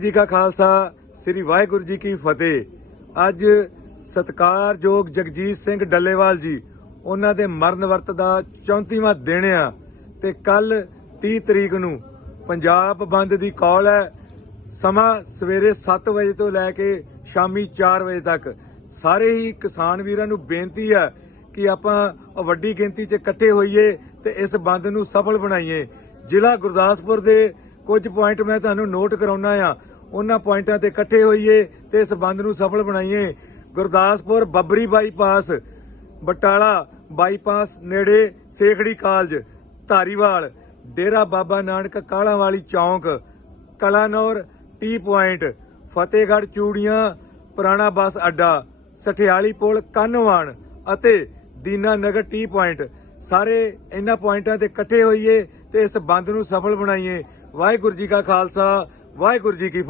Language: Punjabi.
ਜੀ ਕਾ ਖਾਲਸਾ, ਸ੍ਰੀ ਵਾਹਿਗੁਰੂ ਜੀ ਕੀ ਫਤਿਹ। ਅੱਜ ਸਤਕਾਰਯੋਗ ਜਗਜੀਤ ਸਿੰਘ ਡੱਲੇਵਾਲ ਜੀ, ਉਹਨਾਂ ਦੇ ਮਰਨ ਵਰਤ ਦਾ 34ਵਾਂ ਦਿਨ ਆ ਤੇ ਕੱਲ 30 ਤਰੀਕ ਨੂੰ ਪੰਜਾਬ ਬੰਦ ਦੀ ਕਾਲ ਹੈ। ਸਮਾਂ ਸਵੇਰੇ 7 ਵਜੇ ਤੋਂ ਲੈ ਕੇ ਸ਼ਾਮੀ 4 ਵਜੇ ਤੱਕ। ਸਾਰੇ ਹੀ ਕਿਸਾਨ ਵੀਰਾਂ ਨੂੰ ਬੇਨਤੀ ਹੈ ਕਿ ਆਪਾਂ ਵੱਡੀ ਗਿਣਤੀ 'ਚ ਇਕੱਠੇ ਹੋਈਏ ਤੇ ਇਸ ਬੰਦ ਨੂੰ ਸਫਲ ਬਣਾਈਏ। ਜ਼ਿਲ੍ਹਾ ਗੁਰਦਾਸਪੁਰ ਦੇ ਕੁਝ ਪੁਆਇੰਟ ਮੈਂ ਤੁਹਾਨੂੰ ਨੋਟ ਕਰਾਉਣਾ ਆ। ਉਹਨਾਂ ਪੁਆਇੰਟਾਂ ਤੇ ਇਕੱਠੇ ਹੋਈਏ ਤੇ ਇਸ ਬੰਦ ਨੂੰ ਸਫਲ ਬਣਾਈਏ। ਗੁਰਦਾਸਪੁਰ ਬੱਬਰੀ ਬਾਈਪਾਸ, ਬਟਾਲਾ ਬਾਈਪਾਸ ਨੇੜੇ ਸੇਖੜੀ ਕਾਲਜ, ਧਾਰੀਵਾਲ, ਡੇਰਾ ਬਾਬਾ ਨਾਨਕ ਕਾਲਾਂ ਵਾਲੀ ਚੌਂਕ, ਕਲਾਨੌਰ, ਟੀ ਪੁਆਇੰਟ, ਫਤਿਹਗੜ੍ਹ ਚੂੜੀਆਂ, ਪੁਰਾਣਾ ਬੱਸ ਅੱਡਾ, ਸਠਿਆਲੀ ਪੁਲ ਕੰਨਵਾਨ ਅਤੇ ਦੀਨਾ ਨਗਰ ਟੀ ਪੁਆਇੰਟ। ਸਾਰੇ ਇਹਨਾਂ ਪੁਆਇੰਟਾਂ ਤੇ ਇਕੱਠੇ ਹੋਈਏ ਤੇ ਇਸ ਬੰਦ ਨੂੰ ਸਫਲ ਬਣਾਈਏ। ਵਾਹਿਗੁਰੂ ਜੀ ਕਾ ਖਾਲਸਾ, ਵਾਹਿਗੁਰੂ ਜੀ ਕੀ